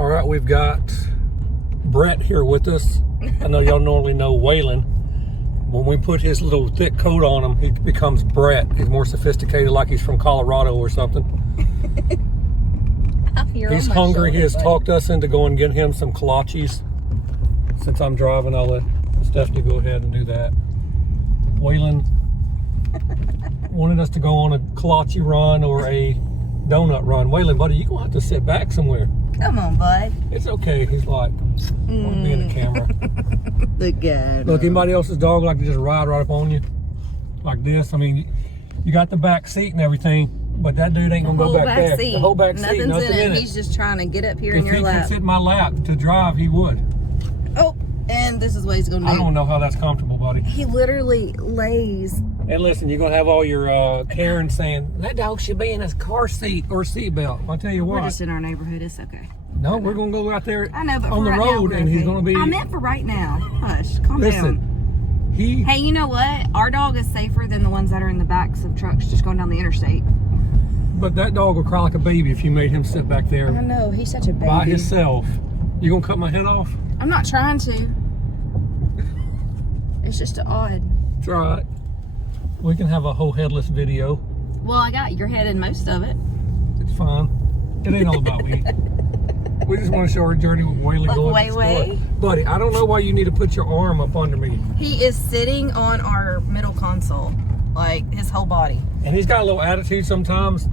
All right, we've got Brett here with us. I know y'all normally know Waylon. When we put his little thick coat on him, he becomes Brett. He's more sophisticated, like he's from Colorado or something. He's hungry. He has talked us into going and get him some kolaches. Since I'm driving, I'll let Stephanie go ahead and do that. Waylon wanted us to go on a kolache run or a donut run. Waylon, buddy, you're gonna have to sit back somewhere. Come on, bud. It's okay. He's like, I want to be in the camera. The guy. Look, anybody else's dog like to just ride right up on you like this? I mean, you got the back seat and everything, but that dude ain't gonna go back there. Seat. The whole back seat, nothing in it. He's just trying to get up here in your lap. If he could sit in my lap to drive, he would. Oh, and this is what he's gonna do. I don't know how that's comfortable, buddy. He literally lays. And listen, you're gonna have all your Karen saying that dog should be in his car seat or seat belt. I'll tell you what. We're just in our neighborhood. It's okay. No, we're gonna go out there I know, but on the road, and he's gonna be. I meant for right now. Hush, calm down. Hey, you know what? Our dog is safer than the ones that are in the backs of trucks just going down the interstate. But that dog would cry like a baby if you made him sit back there. I know, he's such a baby. By himself. You gonna cut my head off? I'm not trying to. It's just odd. Try it. We can have a whole headless video. Well, I got your head in most of it. It's fine. It ain't all about me. We just want to show our journey with Waylon going to the store. Buddy, I don't know why you need to put your arm up under me. He is sitting on our middle console, like his whole body. And he's got a little attitude sometimes,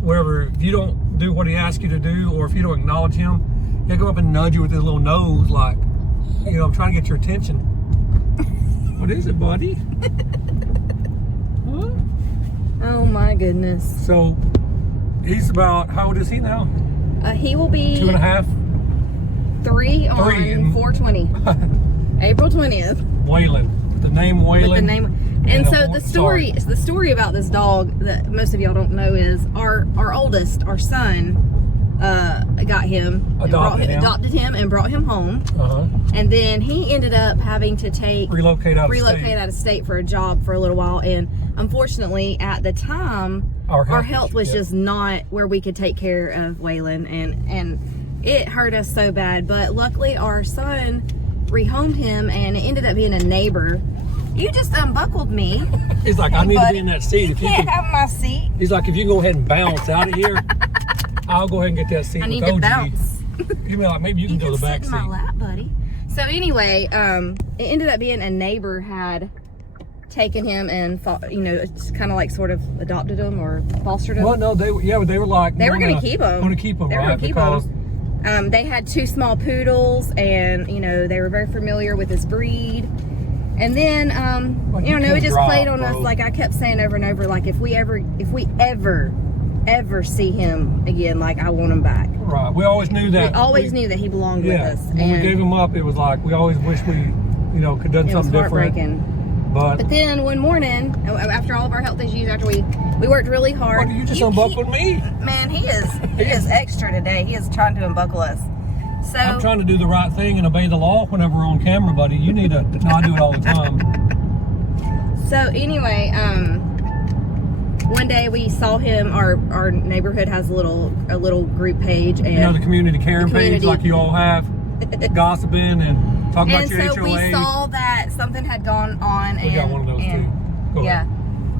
wherever if you don't do what he asks you to do, or if you don't acknowledge him, he'll go up and nudge you with his little nose, like, you know, I'm trying to get your attention. What is it, buddy? Huh? Oh my goodness. So, he's about, how old is he now? He will be 2.5. 3 on 4/20. April 20th. Waylon. The name Waylon. With the name. And so the story about this dog that most of y'all don't know is our oldest, our son, got him, adopted him and brought him home. And then he ended up having to relocate out of state for a job for a little while. And unfortunately, at the time, our health was just not where we could take care of Waylon, and it hurt us so bad. But luckily, our son rehomed him, and it ended up being a neighbor. You just unbuckled me. He's like, I need to be in that seat. If you can't have my seat. He's like, if you go ahead and bounce out of here, I'll go ahead and get that seat. I need to bounce. You mean like maybe you can go to the back seat. You can sit in my lap, buddy. So anyway, it ended up being a neighbor had taken him and, you know, it's kind of like sort of adopted him or fostered him. Well, no, they were like they were going to keep him. Going to keep him, right? Because they had 2 small poodles, and you know they were very familiar with his breed. And then you know, it just played on us. Like I kept saying over and over, like if we ever see him again, like I want him back. Right. We always knew that. We always knew that he belonged with us. When we gave him up, it was like we always wish we, you know, could have done something different. Heartbreaking. But then one morning, after all of our health issues, after we worked really hard. What, you just unbuckled me? Man, he is extra today. He is trying to unbuckle us. So I'm trying to do the right thing and obey the law whenever we're on camera, buddy. You need to. No, I do it all the time. So anyway, one day we saw him. Our neighborhood has a little group page, and you know the community Karen page, like you all have, gossiping and talking about your HOA. And so we saw that something had gone on. We got one of those too. Go ahead.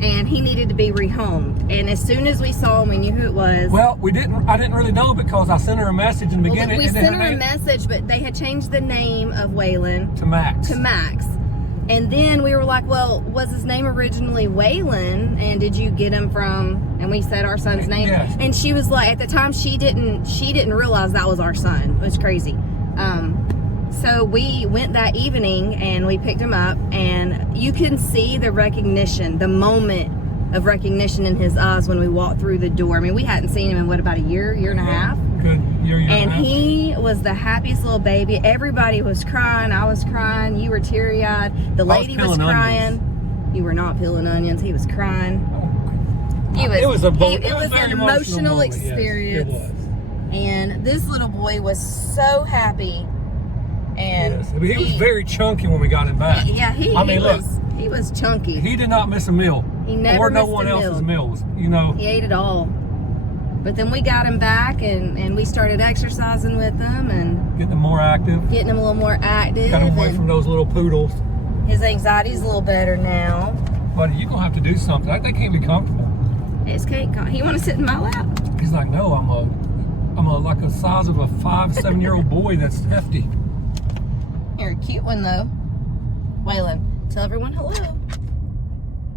And he needed to be rehomed. And as soon as we saw him, we knew who it was. Well, I didn't really know because I sent her a message in the beginning. We sent her a message, but they had changed the name of Waylon to Max. And then we were like, well, was his name originally Waylon? And did you get him from, and we said our son's name. Yes. And she was like, at the time she didn't realize that was our son. It was crazy. So we went that evening and we picked him up, and you can see the recognition, the moment of recognition in his eyes when we walked through the door. I mean, we hadn't seen him in about a year and a half. Good year and a half. And he was the happiest little baby. Everybody was crying. I was crying. You were teary-eyed. The lady was crying. Onions. You were not peeling onions. He was crying. It was an emotional experience. Yes, it was. And this little boy was so happy. And yes. I mean, he was very chunky when we got him back. He was chunky. He did not miss a meal. He never or missed no one a else's meal. meals. You know. He ate it all. But then we got him back, and we started exercising with him and getting him more active. Getting him a little more active. Got him away from those little poodles. His anxiety's a little better now. Buddy, you're gonna have to do something. They can't be comfortable. His cake. He want to sit in my lap? He's like, no, I'm like the size of a 5-7-year-old boy that's hefty. You're a cute one though. Waylon, tell everyone hello.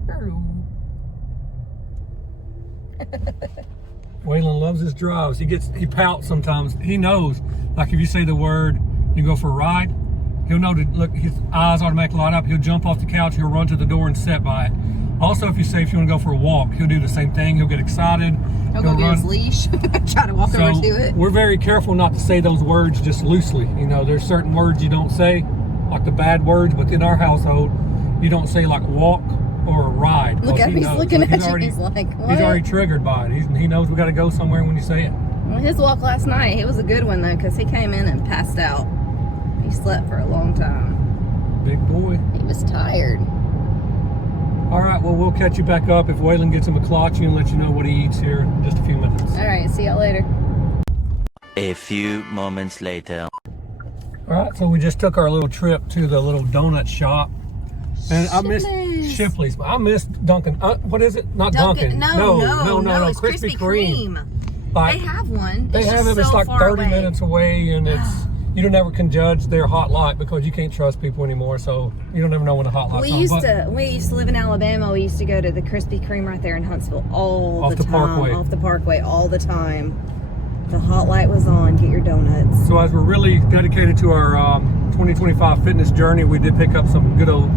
Hello. Waylon loves his drives. He pouts sometimes. He knows, like if you say the word, you go for a ride, he'll know to look, his eyes automatically light up. He'll jump off the couch, he'll run to the door and sit by it. Also, if you say if you want to go for a walk, he'll do the same thing. He'll get excited. He'll go get his leash, try to walk over to it. We're very careful not to say those words just loosely. You know, there's certain words you don't say, like the bad words, but in our household, you don't say like walk or a ride. Look at him, he's looking at you, he's like, what? He's already triggered by it. He knows we got to go somewhere when you say it. Well, his walk last night, it was a good one though, because he came in and passed out. He slept for a long time. Big boy. He was tired. All right, well, we'll catch you back up if Waylon gets him a kolache and let you know what he eats here in just a few minutes. All right, see y'all later. A few moments later. All right, so we just took our little trip to the little donut shop. And I missed Shipley's, but I missed Dunkin'. What is it? Not Dunkin'. No, it's Krispy Kreme. Like, they have one. They have it. It's like 30 minutes away, and it's you don't ever can judge their hot light because you can't trust people anymore. So you don't ever know when the hot light's on. We used to live in Alabama. We used to go to the Krispy Kreme right there in Huntsville all the time. Off the Parkway all the time. The hot light was on. Get your donuts. So as we're really dedicated to our 2025 fitness journey, we did pick up some good old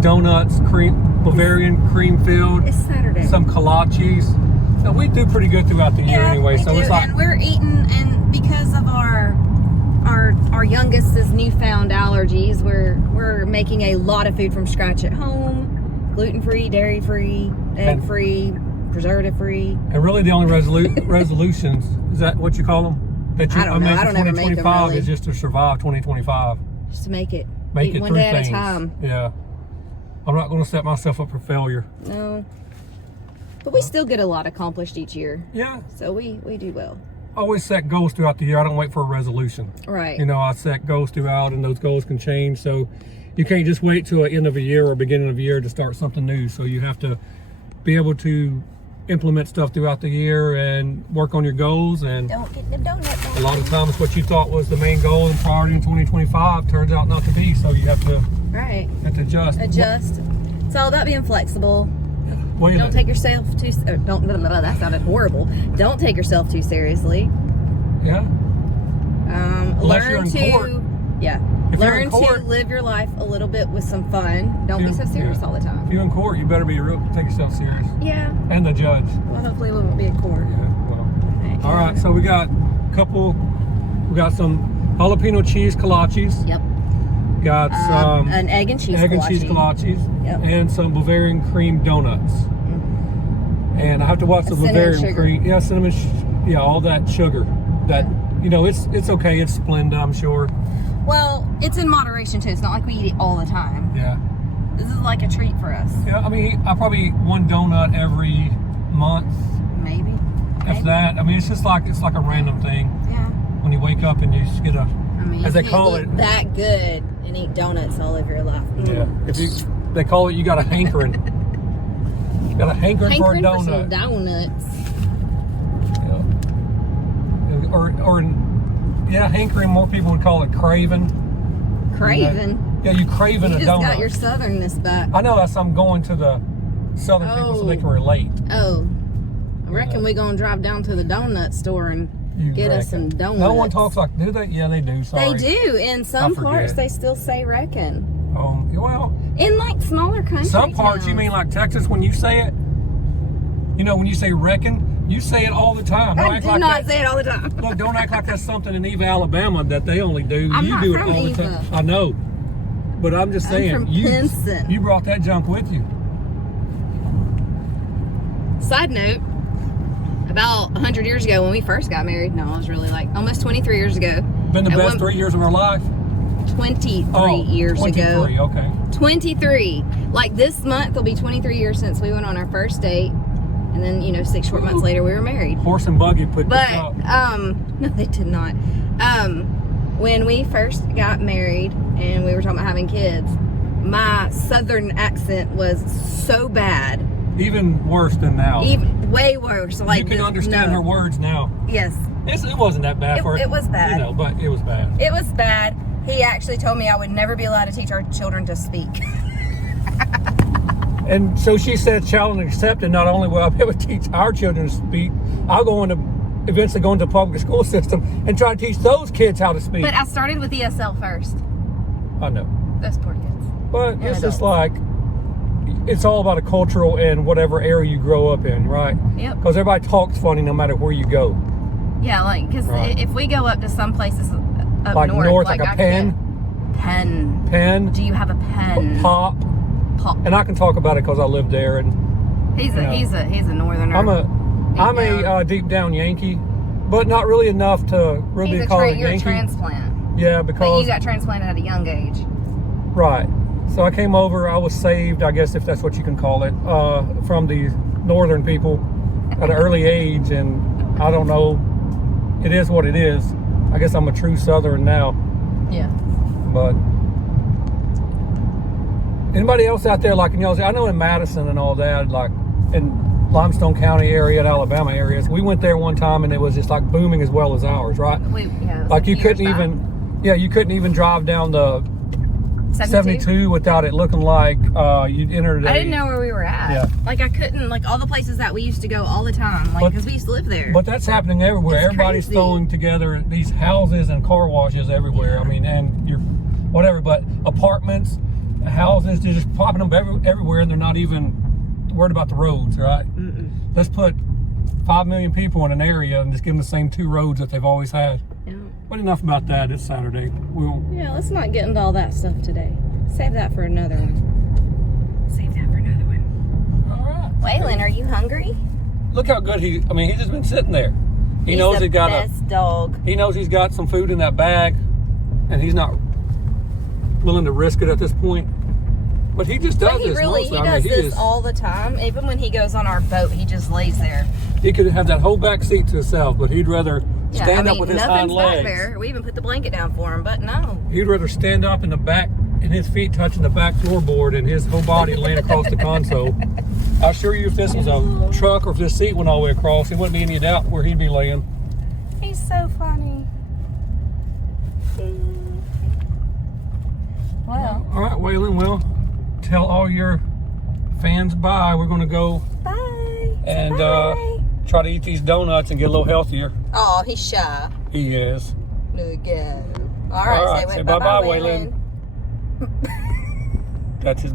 donuts, Bavarian cream filled. It's Saturday. Some kolaches. Now, we do pretty good throughout the year anyway. So it's like, and we're eating, and because of our youngest's newfound allergies, we're making a lot of food from scratch at home. Gluten-free, dairy-free, egg-free, preservative-free. And really the only resolutions, is that what you call them? That you, I don't know. I don't ever make them really. Is just to survive 2025. Just to make it. Make Eat it one through day things. at a time. Yeah. I'm not going to set myself up for failure. No. But we still get a lot accomplished each year. Yeah. So we do well. I always set goals throughout the year. I don't wait for a resolution. Right. You know, I set goals throughout, and those goals can change. So you can't just wait till the end of a year or beginning of a year to start something new. So you have to be able to implement stuff throughout the year and work on your goals. And don't get the donut. A lot of times what you thought was the main goal and priority in 2025 turns out not to be. So you have to adjust. It's all about being flexible. Don't take yourself too. That sounded horrible. Don't take yourself too seriously. Yeah. Learn to live your life a little bit with some fun. Don't be so serious all the time. If you're in court, you better be take yourself serious. Yeah. And the judge. Well, hopefully we won't be in court. Yeah. Well. All right. So we got some jalapeno cheese kolaches. Yep. Got some an egg and cheese kolaches. Yep. And some Bavarian cream donuts. Mm-hmm. And I have to watch the Bavarian cream. Yeah, cinnamon. All that sugar. That it's okay. It's Splenda, I'm sure. Well, it's in moderation too. It's not like we eat it all the time. Yeah. This is like a treat for us. Yeah, I mean, I probably eat one donut every month. Maybe. If that. I mean, it's like a random thing. Yeah. When you wake up and you just get as they call it, that good and eat donuts all over your life. Yeah. They call it, you got a hankering. You got a hankering for a donut. For some donuts. Yeah. Hankering. More people would call it craving. Craving. Yeah, you craving a donut. You just got your southernness back. I know. I'm going to the southern people so they can relate. Oh. I reckon we're going to drive down to the donut store and get us some donuts. No one talks like, do they? Yeah, they do. Sorry. They do. In some parts, they still say reckon. Oh, well. In like smaller countries. Some parts, you mean like Texas, when you say it? When you say reckon, you say it all the time. I do not say it all the time. Look, don't act like that's something in Eva, Alabama that they only do. I'm you do it all the time. I know. But I'm just saying, I'm from Pinson. You brought that junk with you. Side note, about 100 years ago when we first got married, no, I was really like almost 23 years ago. Been the best 3 years of our life? 23 years 23, ago. Okay. 23. Like this month will be 23 years since we went on our first date. And then, you know, 6 short months later, we were married. Horse and buggy put But, this up. no, they did not. When we first got married and we were talking about having kids, my southern accent was so bad. Even worse than now. Even way worse. Like, you can understand her words now. Yes. It wasn't that bad for her. It was bad. You know, but it was bad. It was bad. He actually told me I would never be allowed to teach our children to speak. And so she said, challenge accepted. Not only will I be able to teach our children to speak, I'll eventually go into the public school system and try to teach those kids how to speak. But I started with ESL first. I know. Those poor kids. But it's just like, it's all about a cultural and whatever area you grow up in, right? Yep. Because everybody talks funny no matter where you go. Yeah, like, because if we go up to some places up like north, like a pen. Pen. Do you have a pen? Pop. And I can talk about it because I lived there. And he's a northerner. I'm a deep down Yankee, but not really enough to really call it Yankee. You're a transplant. Yeah, because But you got transplanted at a young age. Right. So I came over. I was saved, I guess, if that's what you can call it, from the northern people at an early age, and I don't know. It is what it is. I guess I'm a true Southern now. Yeah. But anybody else out there, like, you know, I know in Madison and all that, like in Limestone County area and Alabama areas, we went there one time and it was just like booming as well as ours, right? Like you couldn't even drive down the 72 without it looking like you'd entered I didn't know where we were at. Yeah. Like I couldn't, like all the places that we used to go all the time, like because we used to live there. But that's happening everywhere. It's Everybody's crazy. throwing together these houses and car washes everywhere. Yeah. I mean, and you're whatever, but apartments, houses, they're just popping up everywhere, and they're not even worried about the roads, right? Mm-mm. Let's put 5 million people in an area and just give them the same 2 roads that they've always had. Yeah. But enough about that. It's Saturday. Yeah, let's not get into all that stuff today. Save that for another one. All right. Waylon, are you hungry? Look how good he's just been sitting there. He He's knows the he's got best dog. He knows he's got some food in that bag, and he's not willing to risk it at this point. But he just does this mostly. He does this all the time. Even when he goes on our boat, he just lays there. He could have that whole back seat to himself, but he'd rather stand up with his hind legs. There. We even put the blanket down for him, but no. He'd rather stand up in the back and his feet touching the back floorboard and his whole body laying across the console. I assure you, if this was a truck or if this seat went all the way across, it wouldn't be any doubt where he'd be laying. He's so funny. Well. All right, Waylon, well, tell all your fans bye. We're going to go and try to eat these donuts and get a little healthier. Oh, he's shy. He is. Look at him. All right, say bye-bye, Waylon. That's his